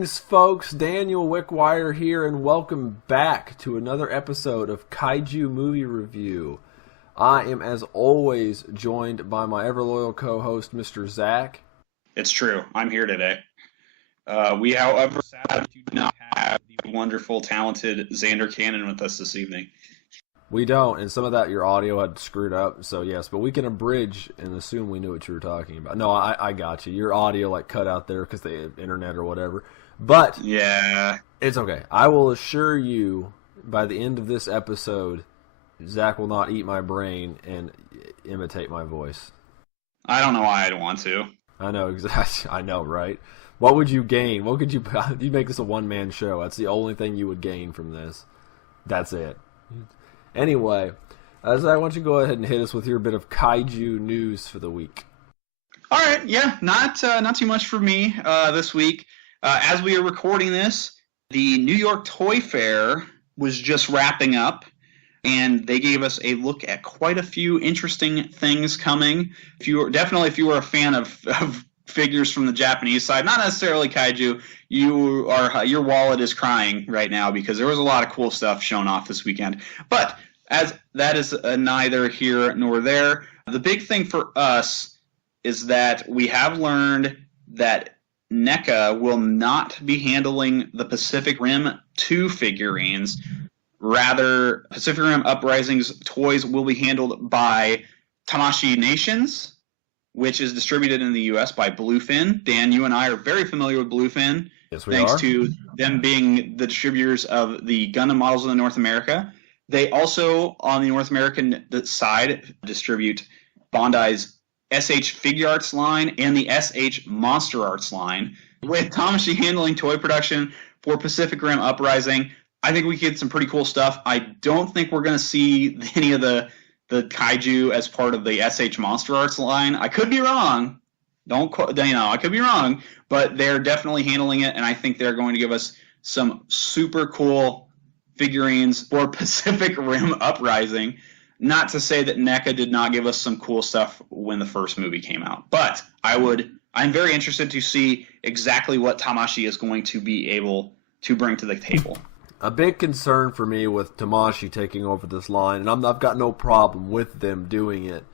Greetings, folks. Daniel Wickwire here, and welcome back to another episode of Kaiju Movie Review. I am, as always, joined by my ever-loyal co-host, Mr. Zach. It's true. I'm here today. We, however, sadly do not have the wonderful, talented Xander Cannon with us this evening. We don't, and some of that your audio had screwed up, so yes, but we can abridge and assume we knew what you were talking about. No, I got you. Your audio cut out there because the internet or whatever. But yeah, it's okay. I will assure you, by the end of this episode, Zach will not eat my brain and imitate my voice. I don't know why I'd want to. I know, exactly. I know, right? What would you gain? What could you make this a one-man show? That's the only thing you would gain from this. That's it. Anyway, Zach, why don't you go ahead and hit us with your bit of kaiju news for the week? All right, yeah, not too much for me this week. As we are recording this, the New York Toy Fair was just wrapping up, and they gave us a look at quite a few interesting things coming. If you were a fan of figures from the Japanese side, not necessarily kaiju, your wallet is crying right now because there was a lot of cool stuff shown off this weekend. But as that is neither here nor there, the big thing for us is that we have learned that NECA will not be handling the Pacific Rim 2 figurines. Rather, Pacific Rim Uprising's toys will be handled by Tamashii Nations, which is distributed in the U.S. by Bluefin. Dan, you and I are very familiar with Bluefin. Yes, we thanks are. to them being the distributors of the Gundam models in North America. They also, on the North American side, distribute Bandai's SH Figure Arts line and the SH Monster Arts line. With Tamashii handling toy production for Pacific Rim Uprising, I think we get some pretty cool stuff. I don't think we're going to see any of the kaiju as part of the SH Monster Arts line. I could be wrong. I could be wrong, but they're definitely handling it, and I think they're going to give us some super cool figurines for Pacific Rim Uprising. Not to say that NECA did not give us some cool stuff when the first movie came out, but I'm very interested to see exactly what Tamashii is going to be able to bring to the table. A big concern for me with Tamashii taking over this line, and I've got no problem with them doing it,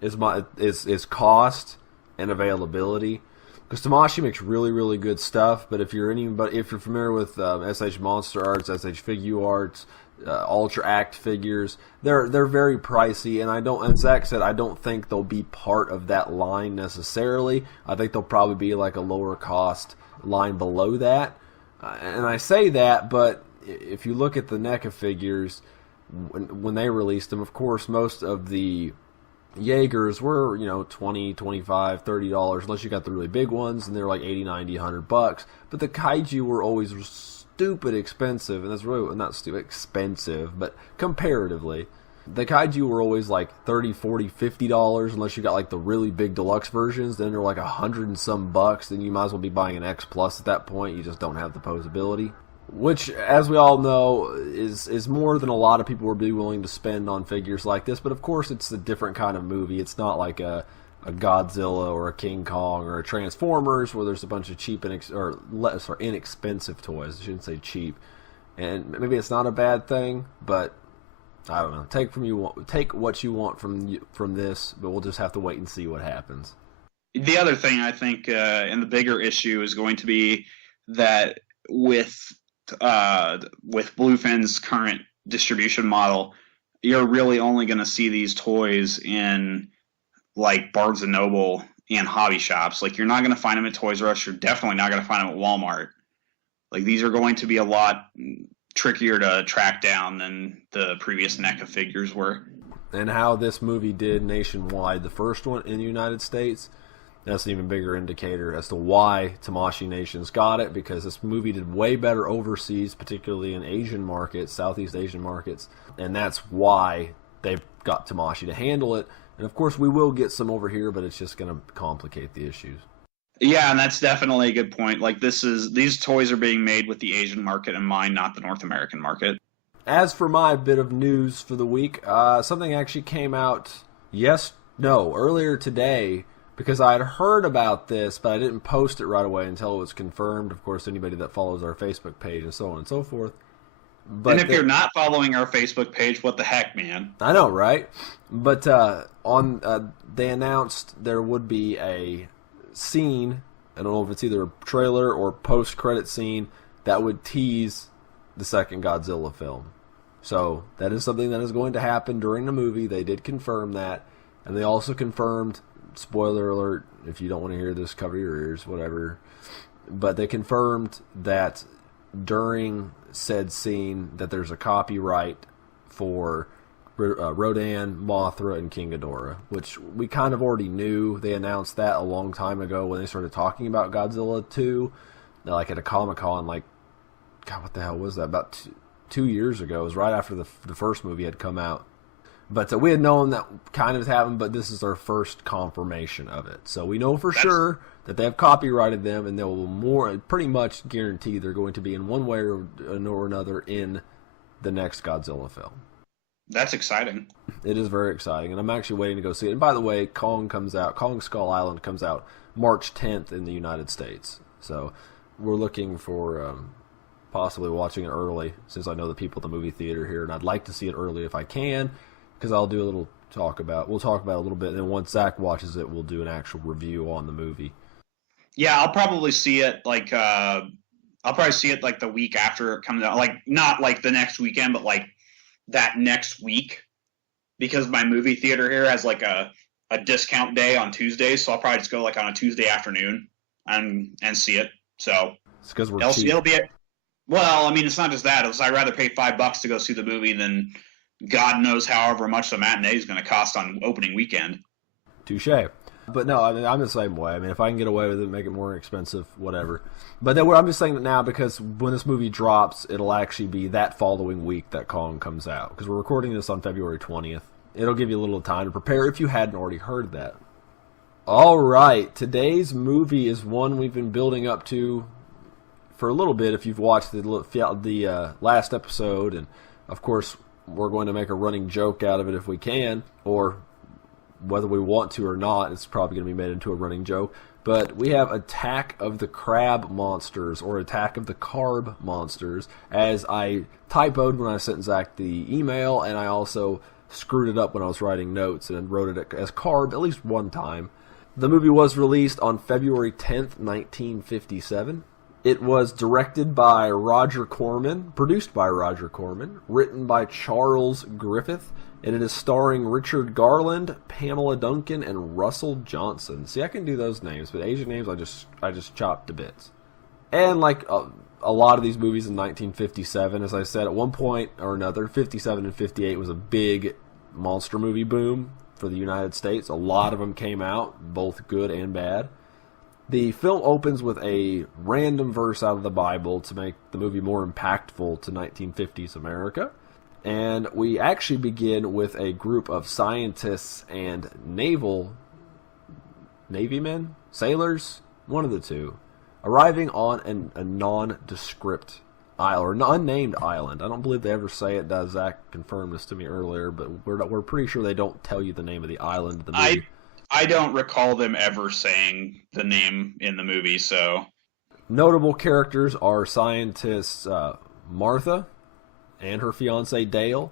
is cost and availability. Because Tamashii makes really, really good stuff, but if you're familiar with SH Monster Arts, SH Figure Arts, Ultra Act figures, they're very pricey, and as Zach said, I don't think they'll be part of that line necessarily. I think they'll probably be like a lower cost line below that. And I say that, but if you look at the NECA figures, when they released them, of course, most of the Jaegers were, $20, $25, $30, unless you got the really big ones, and they're like $80, $90, $100. But the kaiju were always stupid expensive, and that's really not stupid expensive, but comparatively, the kaiju were always like $30, $40, $50, unless you got like the really big deluxe versions. Then they're like $100 and some bucks. Then you might as well be buying an X Plus at that point. You just don't have the posability. Which, as we all know, is more than a lot of people would be willing to spend on figures like this. But of course, it's a different kind of movie. It's not like a Godzilla or a King Kong or a Transformers where there's a bunch of cheap inexpensive toys. I shouldn't say cheap. And maybe it's not a bad thing, but I don't know. Take what you want from this, but we'll just have to wait and see what happens. The other thing I think, and the bigger issue, is going to be that with Bluefin's current distribution model, you're really only going to see these toys in like Barnes and Noble and hobby shops. Like, you're not going to find them at Toys R Us. You're definitely not going to find them at Walmart. Like, these are going to be a lot trickier to track down than the previous NECA figures were. And how this movie did nationwide, the first one in the United States, that's an even bigger indicator as to why Tamashii Nations got it, because this movie did way better overseas, particularly in Asian markets, Southeast Asian markets, and that's why they've got Tamashii to handle it. And of course, we will get some over here, but it's just going to complicate the issues. Yeah, and that's definitely a good point. Like, these toys are being made with the Asian market in mind, not the North American market. As for my bit of news for the week, something actually came out earlier today because I had heard about this, but I didn't post it right away until it was confirmed. Of course, anybody that follows our Facebook page and so on and so forth. But and if you're not following our Facebook page, what the heck, man? I know, right? But they announced there would be a scene, I don't know if it's either a trailer or post-credit scene, that would tease the second Godzilla film. So that is something that is going to happen during the movie. They did confirm that. And they also confirmed, spoiler alert, if you don't want to hear this, cover your ears, whatever. But they confirmed that during said scene that there's a copyright for Rodan, Mothra, and King Ghidorah, which we kind of already knew. They announced that a long time ago when they started talking about Godzilla 2, like at a Comic-Con, like, God, what the hell was that? About 2 years ago. It was right after the first movie had come out. But we had known that kind of happened, but this is our first confirmation of it. So we know for sure that they have copyrighted them, and they will pretty much guarantee they're going to be in one way or another in the next Godzilla film. That's exciting. It is very exciting, and I'm actually waiting to go see it. And by the way, Kong Skull Island comes out March 10th in the United States. So we're looking for possibly watching it early, since I know the people at the movie theater here, and I'd like to see it early if I can, because I'll do a little we'll talk about it a little bit, and then once Zach watches it, we'll do an actual review on the movie. Yeah, I'll probably see it like the week after it comes out, like not like the next weekend, but like that next week, because my movie theater here has like a discount day on Tuesdays, so I'll probably just go like on a Tuesday afternoon and see it. So it's because we're cheap. It'll be well, I mean, it's not just that. I'd rather pay $5 to go see the movie than God knows however much the matinee is going to cost on opening weekend. Touche. But no, I mean, I'm the same way. I mean, if I can get away with it, make it more expensive, whatever. But then I'm just saying that now because when this movie drops, it'll actually be that following week that Kong comes out. Because we're recording this on February 20th. It'll give you a little time to prepare if you hadn't already heard that. All right, today's movie is one we've been building up to for a little bit. If you've watched the last episode, and of course we're going to make a running joke out of it if we can, or whether we want to or not, it's probably going to be made into a running joke. But we have Attack of the Crab Monsters, or Attack of the Carb Monsters, as I typoed when I sent Zach the email, and I also screwed it up when I was writing notes and wrote it as Carb at least one time. The movie was released on February 10th, 1957. It was directed by Roger Corman, produced by Roger Corman, written by Charles Griffith, and it is starring Richard Garland, Pamela Duncan, and Russell Johnson. See, I can do those names, but Asian names I just chopped to bits. And like a lot of these movies in 1957, as I said, at one point or another, 57 and 58 was a big monster movie boom for the United States. A lot of them came out, both good and bad. The film opens with a random verse out of the Bible to make the movie more impactful to 1950s America. And we actually begin with a group of scientists and Navymen? Sailors? One of the two. Arriving on a nondescript island, or unnamed island. I don't believe they ever say it. Zach confirmed this to me earlier, but we're pretty sure they don't tell you the name of the island of the movie. I don't recall them ever saying the name in the movie, so... Notable characters are scientists Martha and her fiancé Dale,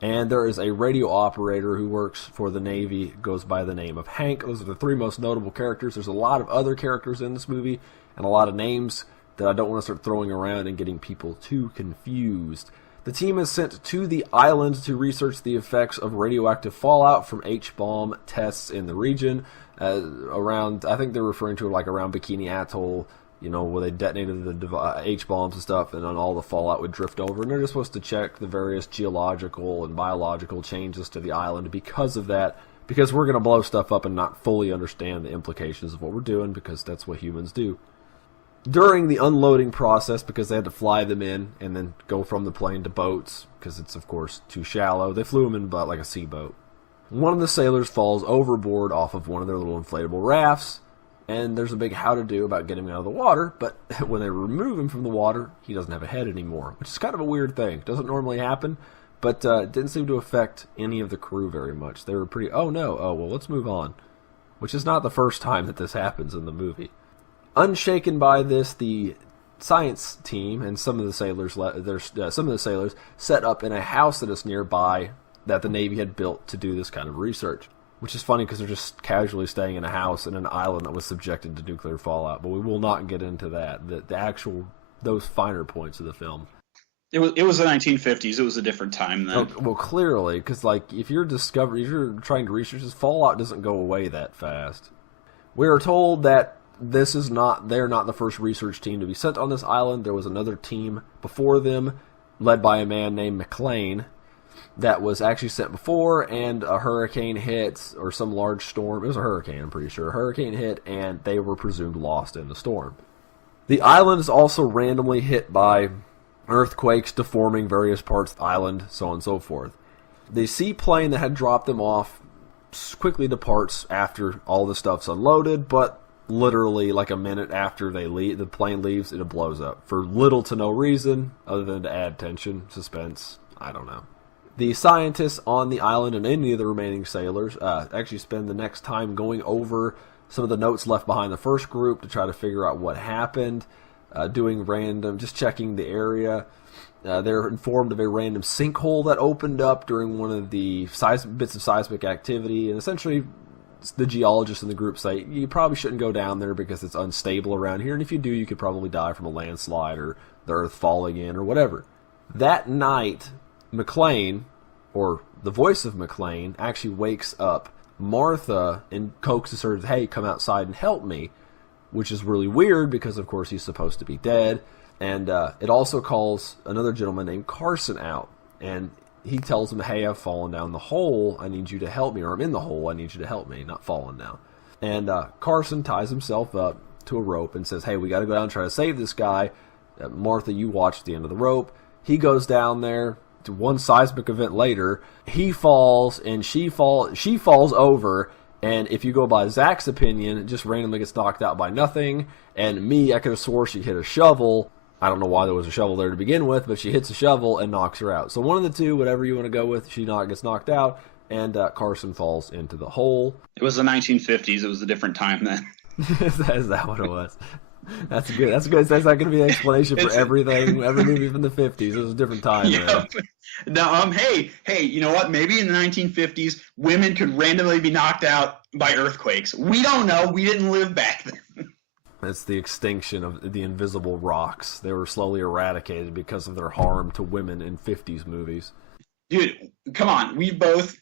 and there is a radio operator who works for the Navy, goes by the name of Hank. Those are the three most notable characters. There's a lot of other characters in this movie, and a lot of names that I don't want to start throwing around and getting people too confused. The team is sent to the island to research the effects of radioactive fallout from H-bomb tests in the region. Around, I think they're referring to it like around Bikini Atoll, you know, where they detonated the H-bombs and stuff, and then all the fallout would drift over. And they're just supposed to check the various geological and biological changes to the island because of that. Because we're going to blow stuff up and not fully understand the implications of what we're doing, because that's what humans do. During the unloading process, because they had to fly them in and then go from the plane to boats, because it's, of course, too shallow, they flew them in like a seaboat. One of the sailors falls overboard off of one of their little inflatable rafts, and there's a big how-to-do about getting him out of the water, but when they remove him from the water, he doesn't have a head anymore, which is kind of a weird thing. Doesn't normally happen, but it didn't seem to affect any of the crew very much. They were pretty, oh no, oh well, let's move on. which is not the first time that this happens in the movie. Unshaken by this, the science team and some of the sailors set up in a house that is nearby that the Navy had built to do this kind of research. Which is funny because they're just casually staying in a house in an island that was subjected to nuclear fallout. But we will not get into that. Those finer points of the film. It was the 1950s. It was a different time then. Oh, well, clearly, because if you're trying to research this, fallout doesn't go away that fast. We are told that they're not the first research team to be sent on this island. There was another team before them, led by a man named McLean, that was actually sent before, and a hurricane hit, or some large storm. It was a hurricane, I'm pretty sure. A hurricane hit, and they were presumed lost in the storm. The island is also randomly hit by earthquakes, deforming various parts of the island, so on and so forth. The seaplane that had dropped them off quickly departs after all the stuff's unloaded, but literally like a minute after the plane leaves, it blows up. For little to no reason, other than to add tension, suspense, I don't know. The scientists on the island and any of the remaining sailors actually spend the next time going over some of the notes left behind the first group to try to figure out what happened, just checking the area. They're informed of a random sinkhole that opened up during one of the bits of seismic activity, and essentially the geologists in the group say, you probably shouldn't go down there because it's unstable around here, and if you do, you could probably die from a landslide or the earth falling in or whatever. That night, McLean, or the voice of McLean, actually wakes up Martha and coaxes her, hey, come outside and help me, which is really weird because, of course, he's supposed to be dead. And it also calls another gentleman named Carson out, and he tells him, hey, I've fallen down the hole, I need you to help me, or I'm in the hole, I need you to help me, not falling down. And Carson ties himself up to a rope and says, hey, we got to go down and try to save this guy. Martha, you watch the end of the rope. He goes down there. One seismic event later, he falls and she falls over, and if you go by Zach's opinion, it just randomly gets knocked out by nothing. And me, I could have swore she hit a shovel. I don't know why there was a shovel there to begin with, but she hits a shovel and knocks her out. So one of the two, whatever you want to go with, gets knocked out, and Carson falls into the hole. It was the 1950s. It was a different time then. Is that what it was? That's good. That's not going to be an explanation for everything. Every movie from the 50s. It was a different time. Yeah. Now, hey, you know what? Maybe in the 1950s, women could randomly be knocked out by earthquakes. We don't know. We didn't live back then. It's the extinction of the invisible rocks. They were slowly eradicated because of their harm to women in 50s movies. Dude, come on. We both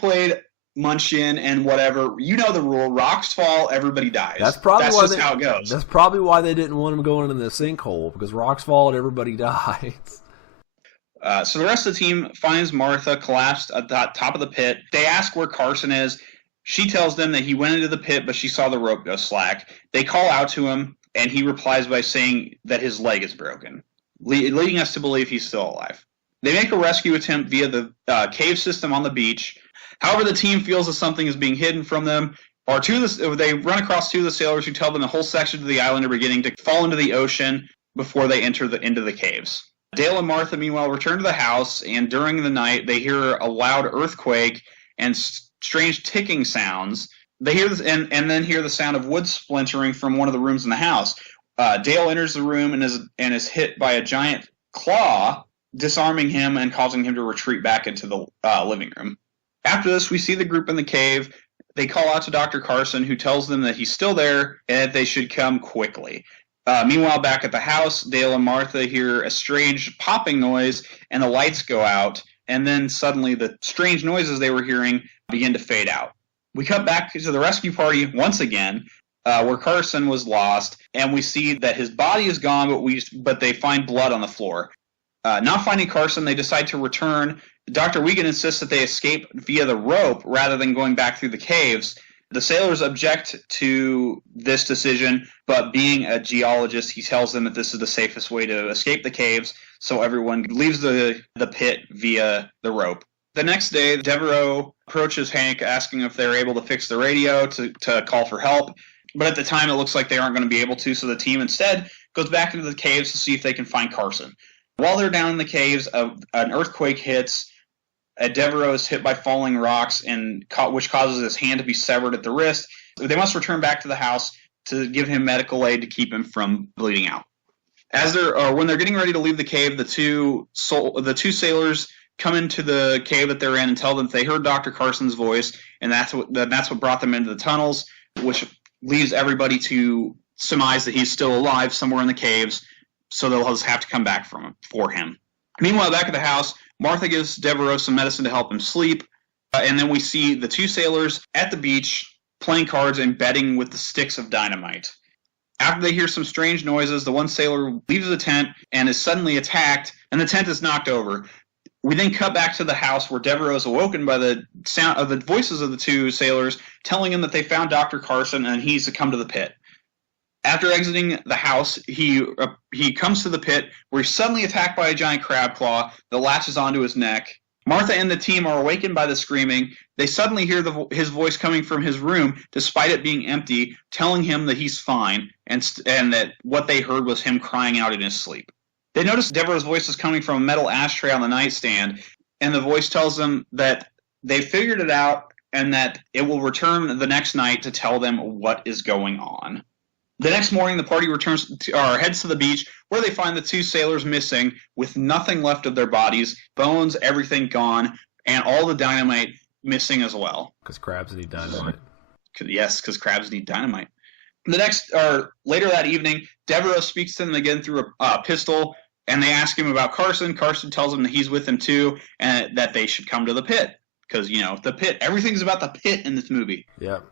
played Munchkin and whatever. You know the rule. Rocks fall, everybody dies. That's just how it goes. That's probably why they didn't want him going in the sinkhole, because rocks fall and everybody dies. So the rest of the team finds Martha collapsed at the top of the pit. They ask where Carson is. She tells them that he went into the pit, but she saw the rope go slack. They call out to him, and he replies by saying that his leg is broken, leading us to believe he's still alive. They make a rescue attempt via the cave system on the beach. However, the team feels that something is being hidden from them. They run across two of the sailors who tell them the whole section of the island are beginning to fall into the ocean before they enter into the caves. Dale and Martha, meanwhile, return to the house, and during the night, they hear a loud earthquake and strange ticking sounds. They hear this, and then hear the sound of wood splintering from one of the rooms in the house. Dale enters the room and is hit by a giant claw, disarming him and causing him to retreat back into the living room. After this, we see the group in the cave. They call out to Dr. Carson, who tells them that he's still there and that they should come quickly. Meanwhile, back at the house, Dale and Martha hear a strange popping noise, and the lights go out, and then suddenly the strange noises they were hearing begin to fade out. We cut back to the rescue party once again, where Carson was lost, and we see that his body is gone, but they find blood on the floor. Not finding Carson, they decide to return. Dr. Wiegand insists that they escape via the rope rather than going back through the caves. The sailors object to this decision, but being a geologist, he tells them that this is the safest way to escape the caves, so everyone leaves the pit via the rope. The next day, Devereaux approaches Hank asking if they're able to fix the radio to call for help, but at the time it looks like they aren't going to be able to, so the team instead goes back into the caves to see if they can find Carson. While they're down in the caves, an earthquake hits. Devereaux is hit by falling rocks, which causes his hand to be severed at the wrist. They must return back to the house to give him medical aid to keep him from bleeding out. When they're getting ready to leave the cave, the two sailors come into the cave that they're in and tell them that they heard Dr. Carson's voice, and that's what brought them into the tunnels, which leaves everybody to surmise that he's still alive somewhere in the caves, so they'll just have to come back for him. Meanwhile, back at the house, Martha gives Devereaux some medicine to help him sleep, and then we see the two sailors at the beach playing cards and betting with the sticks of dynamite. After they hear some strange noises, the one sailor leaves the tent and is suddenly attacked, and the tent is knocked over. We then cut back to the house where Devereaux is awoken by the sound of the voices of the two sailors telling him that they found Dr. Carson and he's to come to the pit. After exiting the house, he comes to the pit where he's suddenly attacked by a giant crab claw that latches onto his neck. Martha and the team are awakened by the screaming. They suddenly hear his voice coming from his room, despite it being empty, telling him that he's fine, and that what they heard was him crying out in his sleep. They notice Devereaux's voice is coming from a metal ashtray on the nightstand, and the voice tells them that they figured it out and that it will return the next night to tell them what is going on. The next morning, the party heads to the beach, where they find the two sailors missing, with nothing left of their bodies, bones, everything gone, and all the dynamite missing as well. Because crabs need dynamite. Yes, because crabs need dynamite. Later that evening, Devereaux speaks to them again through a pistol, and they ask him about Carson. Carson tells them that he's with them too, and that they should come to the pit. Because, the pit. Everything's about the pit in this movie. Yep.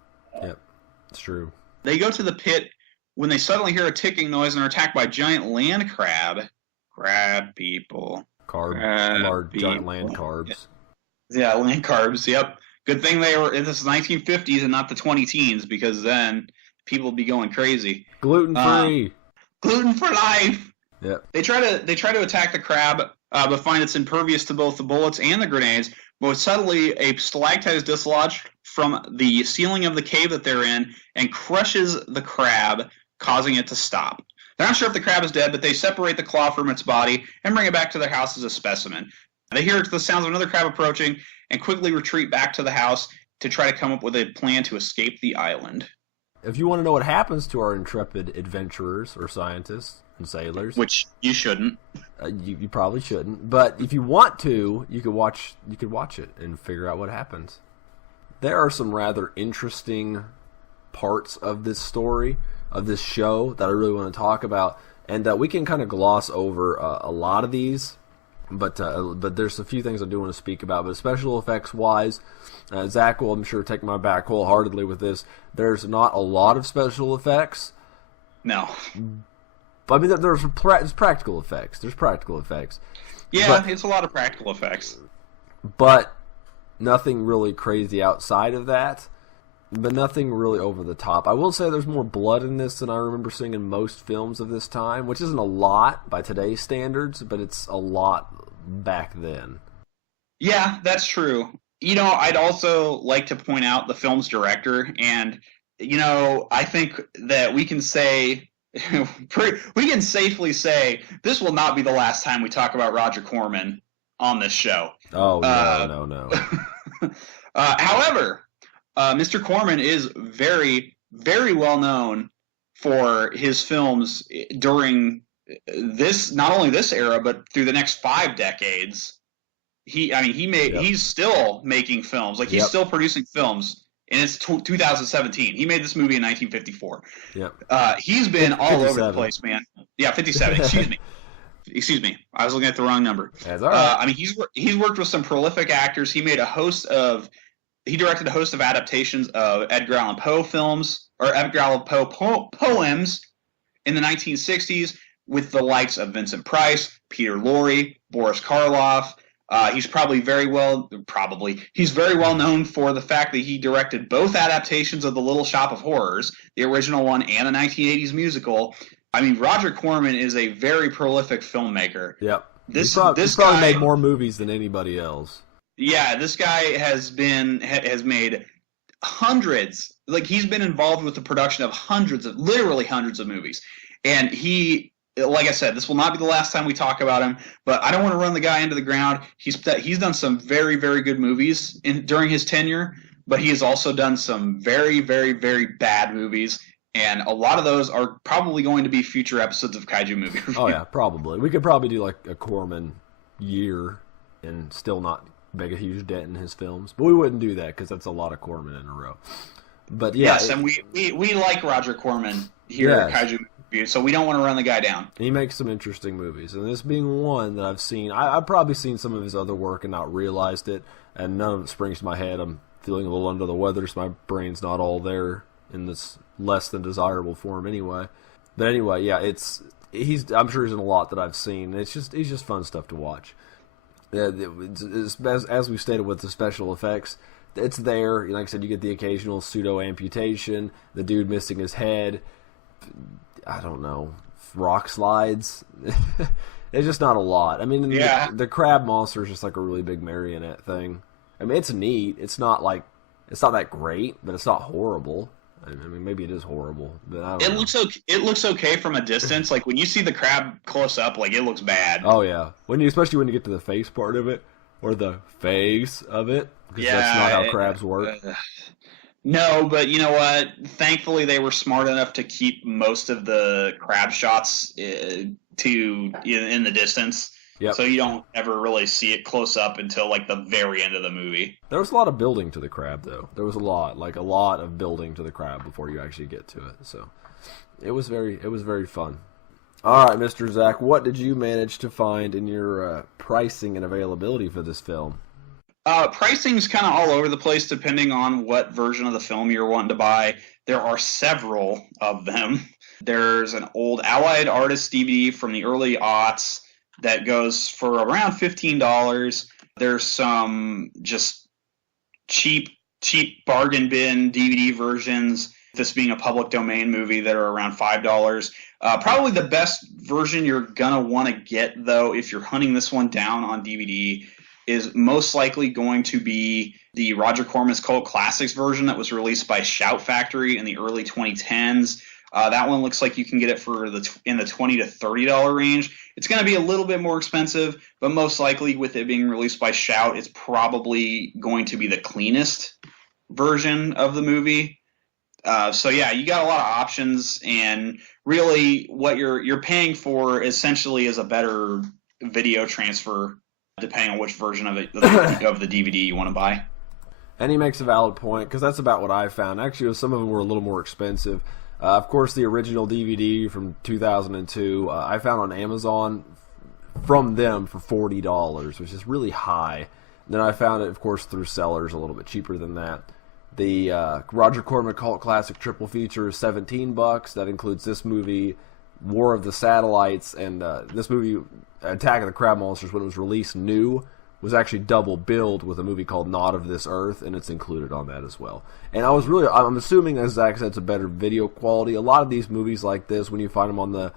It's true. They go to the pit when they suddenly hear a ticking noise and are attacked by giant land crab. Crab people. Giant land carbs. Yeah, land carbs, yep. Good thing this is 1950s and not the 20 teens, because then people would be going crazy. Gluten-free. Gluten for life. Yep. They try to attack the crab, but find it's impervious to both the bullets and the grenades. But suddenly, a stalactite is dislodged from the ceiling of the cave that they're in and crushes the crab, causing it to stop. They're not sure if the crab is dead, but they separate the claw from its body and bring it back to their house as a specimen. They hear the sounds of another crab approaching and quickly retreat back to the house to try to come up with a plan to escape the island. If you want to know what happens to our intrepid adventurers or scientists and sailors, which you shouldn't, you probably shouldn't, but if you want to, you could watch it and figure out what happens. There are some rather interesting parts of this story, of this show, that I really want to talk about, and we can kind of gloss over a lot of these. But there's a few things I do want to speak about. But special effects wise, Zach will, I'm sure, take my back wholeheartedly with this. There's not a lot of special effects. No. I mean, there's practical effects. There's practical effects. Yeah, it's a lot of practical effects. But nothing really crazy outside of that. But nothing really over the top. I will say there's more blood in this than I remember seeing in most films of this time, which isn't a lot by today's standards, but it's a lot back then. Yeah, that's true. I'd also like to point out the film's director, and, I think that we can say, we can safely say this will not be the last time we talk about Roger Corman on this show. Oh, no. However, Mr. Corman is very, very well known for his films during not only this era, but through the next 5 decades. He's still making films. He's still producing films, and it's 2017. He made this movie in 1954. Yep. He's been all over the place, man. Yeah, 57. Excuse me. I was looking at the wrong number. That's all right. He's worked with some prolific actors. He directed a host of adaptations of Edgar Allan Poe films, or Edgar Allan Poe poems in the 1960s with the likes of Vincent Price, Peter Lorre, Boris Karloff. He's very well known for the fact that he directed both adaptations of The Little Shop of Horrors, the original one and the 1980s musical. Roger Corman is a very prolific filmmaker. Yep. He's probably made more movies than anybody else. Yeah, this guy has made hundreds. He's been involved with the production of literally hundreds of movies, and he like I said, this will not be the last time we talk about him, but I don't want to run the guy into the ground. He's done some very, very good movies during his tenure, but he has also done some very, very, very bad movies, and a lot of those are probably going to be future episodes of Kaiju Movie Review. Oh yeah, probably. We could probably do like a Corman year and still not make a huge dent in his films, but we wouldn't do that because that's a lot of Corman in a row. But yeah, yes, and we like Roger Corman here at Kaiju Movie Review, so we don't want to run the guy down. He makes some interesting movies, and this being one that I've seen, I've probably seen some of his other work and not realized it, and none of it springs to my head. I'm feeling a little under the weather, so my brain's not all there in this less than desirable form anyway. But anyway, yeah, I'm sure he's in a lot that I've seen. He's just fun stuff to watch. As we stated with the special effects, it's there. Like I said, you get the occasional pseudo amputation, the dude missing his head. I don't know, rock slides. It's just not a lot. I mean, the crab monster is just like a really big marionette thing. I mean, it's neat. It's not that great, but it's not horrible. I mean, maybe it is horrible, but I don't know. It looks okay from a distance. Like when you see the crab close up, like it looks bad. Oh yeah, especially when you get to the face part of it or the face of it, because that's not how crabs work. No, but you know what? Thankfully, they were smart enough to keep most of the crab shots in the distance. Yep. So you don't ever really see it close up until like the very end of the movie. There was a lot of building to the crab, though. There was a lot of building to the crab before you actually get to it. So it was very fun. All right, Mr. Zach, what did you manage to find in your pricing and availability for this film? Pricing's kind of all over the place depending on what version of the film you're wanting to buy. There are several of them. There's an old Allied Artists DVD from the early aughts that goes for around $15. There's some just cheap bargain bin DVD versions, this being a public domain movie, that are around $5. Probably the best version you're going to want to get, though, if you're hunting this one down on DVD, is most likely going to be the Roger Corman's Cult Classics version that was released by Shout Factory in the early 2010s. That one looks like you can get it for in the $20 to $30 range. It's going to be a little bit more expensive, but most likely with it being released by Shout, it's probably going to be the cleanest version of the movie. So yeah, you got a lot of options, and really what you're paying for essentially is a better video transfer, depending on which version of the DVD you want to buy. And he makes a valid point, because that's about what I found. Actually, some of them were a little more expensive. Of course, the original DVD from 2002, I found on Amazon from them for $40, which is really high. And then I found it, of course, through sellers a little bit cheaper than that. The Roger Corman Cult Classic Triple Feature is $17. That includes this movie, War of the Satellites, and this movie, Attack of the Crab Monsters, when it was released new, was actually double billed with a movie called Not of This Earth, and it's included on that as well. And I'm assuming, as Zach said, it's a better video quality. A lot of these movies like this, when you find them on the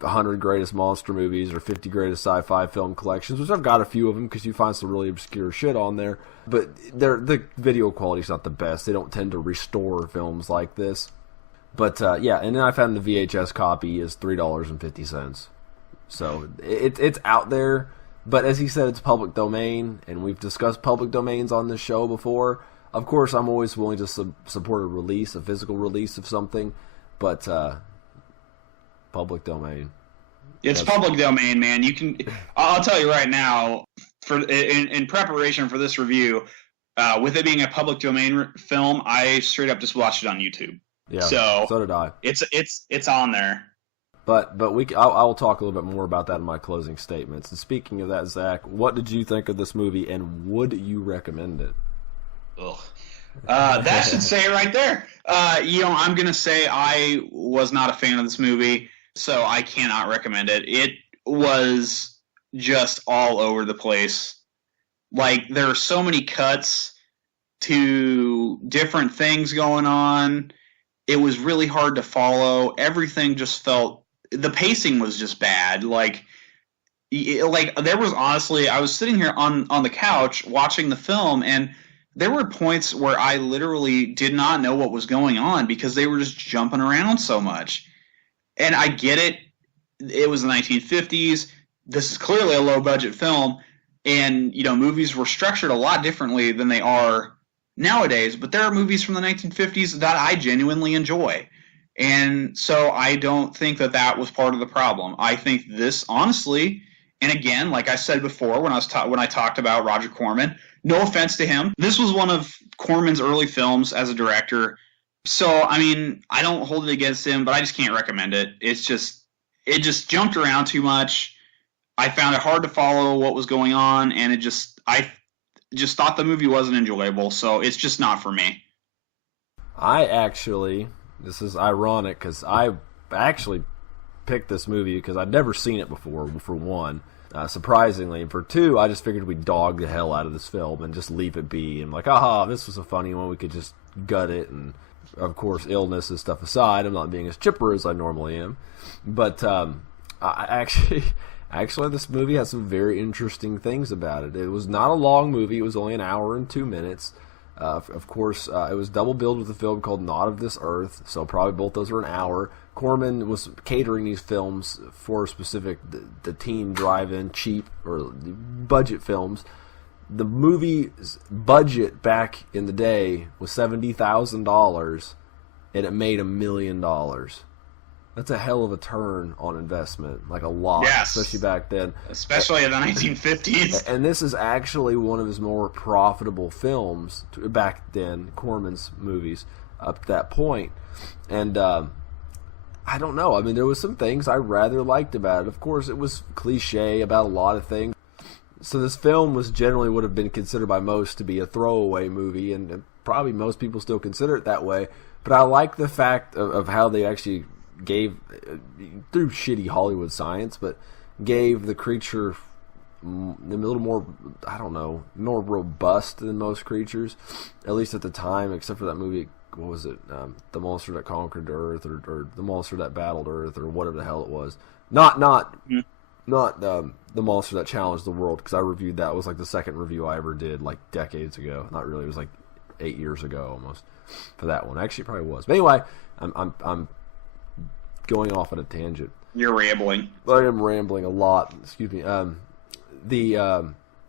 100 Greatest Monster Movies or 50 Greatest Sci-Fi Film Collections, which I've got a few of them because you find some really obscure shit on there, but the video quality's not the best. They don't tend to restore films like this. But yeah, and then I found the VHS copy is $3.50. So it's out there. But as he said, it's public domain, and we've discussed public domains on this show before. Of course, I'm always willing to support a physical release of something, but public domain. It's public domain, man. You can. I'll tell you right now, in preparation for this review, with it being a public domain film, I straight up just watched it on YouTube. Yeah, so did I. It's on there. But I will talk a little bit more about that in my closing statements. And speaking of that, Zach, what did you think of this movie, and would you recommend it? Ugh. That should say it right there. I'm going to say I was not a fan of this movie, so I cannot recommend it. It was just all over the place. Like, there are so many cuts to different things going on. It was really hard to follow. Everything just felt... The pacing was just bad. Like there was honestly... I was sitting here on the couch watching the film, and there were points where I literally did not know what was going on because they were just jumping around so much. And I get it. it was the 1950s. This is clearly a low budget film, and movies were structured a lot differently than they are nowadays. But there are movies from the 1950s that I genuinely enjoy, and so I don't think that was part of the problem. I think this, honestly, and again, like I said before, when I talked about Roger Corman, no offense to him, this was one of Corman's early films as a director. So, I mean, I don't hold it against him, but I just can't recommend it. It just jumped around too much. I found it hard to follow what was going on, and I just thought the movie wasn't enjoyable. So it's just not for me. This is ironic because I actually picked this movie because I'd never seen it before, for one. Surprisingly, and for two, I just figured we'd dog the hell out of this film and just leave it be. And like, aha, this was a funny one. We could just gut it. And of course, illness and stuff aside, I'm not being as chipper as I normally am. But actually, this movie has some very interesting things about it. It was not a long movie. It was only an hour and 2 minutes. Of course, it was double billed with a film called Not of This Earth, so probably both those were an hour. Corman was catering these films for specific, the teen drive-in, cheap, or budget films. The movie's budget back in the day was $70,000, and it made $1 million. That's a hell of a turn on investment, like a lot, yes, especially back then. Especially in the 1950s. And this is actually one of his more profitable films back then, Corman's movies, up to that point. And I don't know. I mean, there was some things I rather liked about it. Of course, it was cliche about a lot of things. So this film would have been considered by most to be a throwaway movie, and probably most people still consider it that way. But I like the fact of how they actually gave, through shitty Hollywood science, but gave the creature a little more, I don't know, more robust than most creatures, at least at the time, except for that movie, what was it, The Monster That Conquered Earth, or The Monster That Battled Earth, or whatever the hell it was. Not The Monster That Challenged the World, because I reviewed that. It was like the second review I ever did, like decades ago. Not really, it was like 8 years ago almost for that one. Actually, it probably was. But anyway, I'm going off on a tangent. You're rambling. I am rambling a lot. Excuse me.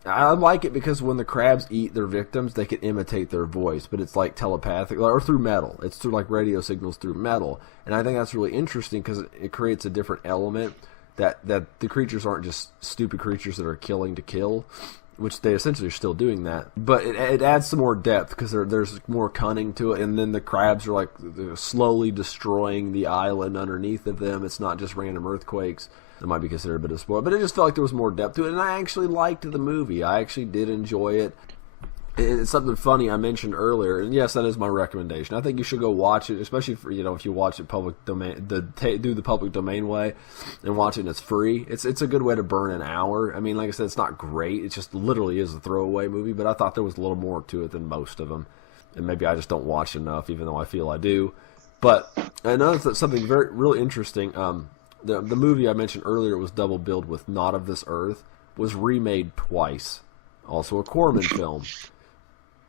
I like it because when the crabs eat their victims, they can imitate their voice, but it's like telepathic, or through metal. It's through like radio signals through metal, and I think that's really interesting because it creates a different element that the creatures aren't just stupid creatures that are killing to kill, which they essentially are still doing that. But it adds some more depth because there's more cunning to it, and then the crabs are like slowly destroying the island underneath of them. It's not just random earthquakes. That might be considered a bit of a spoiler, but it just felt like there was more depth to it, and I actually liked the movie. I actually did enjoy it. It's something funny I mentioned earlier, and yes, that is my recommendation. I think you should go watch it, especially for, if you watch it public domain, do the public domain way, and watch it and it's free. It's a good way to burn an hour. I mean, like I said, it's not great. It just literally is a throwaway movie, but I thought there was a little more to it than most of them, and maybe I just don't watch enough, even though I feel I do. But another something really interesting. The movie I mentioned earlier was double billed with Not of This Earth, was remade twice. Also a Corman film.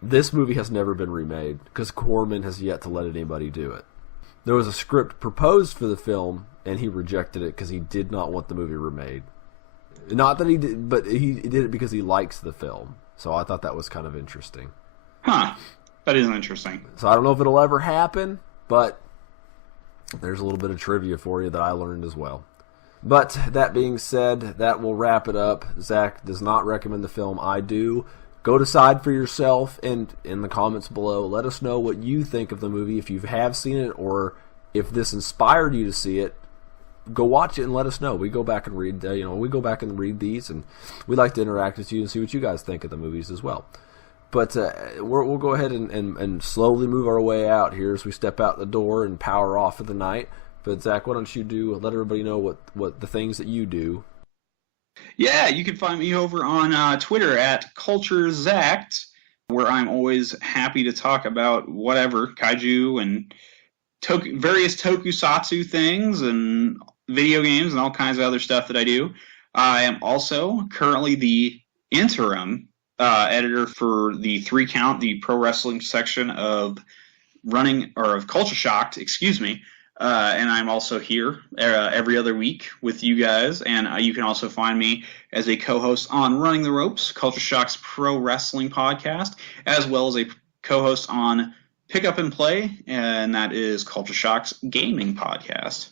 This movie has never been remade because Corman has yet to let anybody do it. There was a script proposed for the film, and he rejected it because he did not want the movie remade. Not that he did, but he did it because he likes the film. So I thought that was kind of interesting. Huh. That is interesting. So I don't know if it'll ever happen, but there's a little bit of trivia for you that I learned as well. But that being said, that will wrap it up. Zach does not recommend the film. I do. Go decide for yourself, and in the comments below, let us know what you think of the movie. If you have seen it, or if this inspired you to see it, go watch it and let us know. We go back and read, these, and we like to interact with you and see what you guys think of the movies as well. But we'll go ahead and slowly move our way out here as we step out the door and power off for the night. But Zach, why don't you let everybody know what the things that you do. Yeah, you can find me over on Twitter at CultureZact, where I'm always happy to talk about whatever, kaiju and various tokusatsu things and video games and all kinds of other stuff that I do. I am also currently the interim editor for the 3 Count, the pro wrestling section of Culture Shocked, and I'm also here every other week with you guys. And you can also find me as a co-host on Running the Ropes, Culture Shock's pro wrestling podcast, as well as a co-host on Pick Up and Play, and that is Culture Shock's gaming podcast.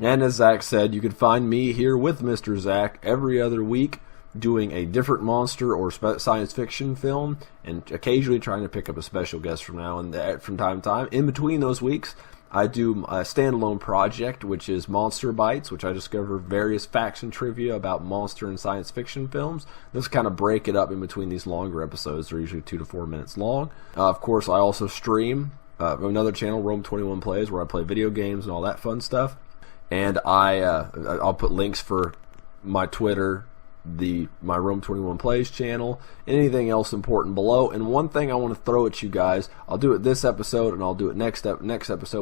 And as Zach said, you can find me here with Mr. Zach every other week doing a different monster or science fiction film, and occasionally trying to pick up a special guest from time to time. In between those weeks, I do a standalone project, which is Monster Bites, which I discover various facts and trivia about monster and science fiction films. This kind of break it up in between these longer episodes. They're usually 2 to 4 minutes long. Of course, I also stream another channel, Rome 21 Plays, where I play video games and all that fun stuff. And I'll put links for my Twitter, my Rome 21 Plays channel, and anything else important below. And one thing I want to throw at you guys, I'll do it this episode, and I'll do it next episode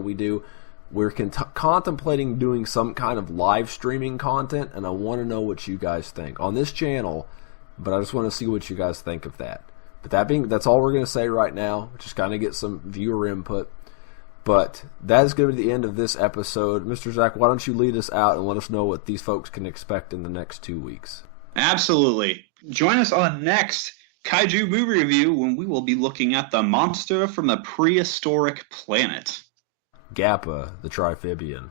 we're contemplating doing some kind of live streaming content, and I want to know what you guys think on this channel, but I just want to see what you guys think of that. But that's all we're going to say right now, just kind of get some viewer input. But that is going to be the end of this episode. Mr. Zach, why don't you lead us out and let us know what these folks can expect in the next 2 weeks? Absolutely. Join us on the next Kaiju movie review when we will be looking at the monster from the prehistoric planet. Gappa, the Triphibian.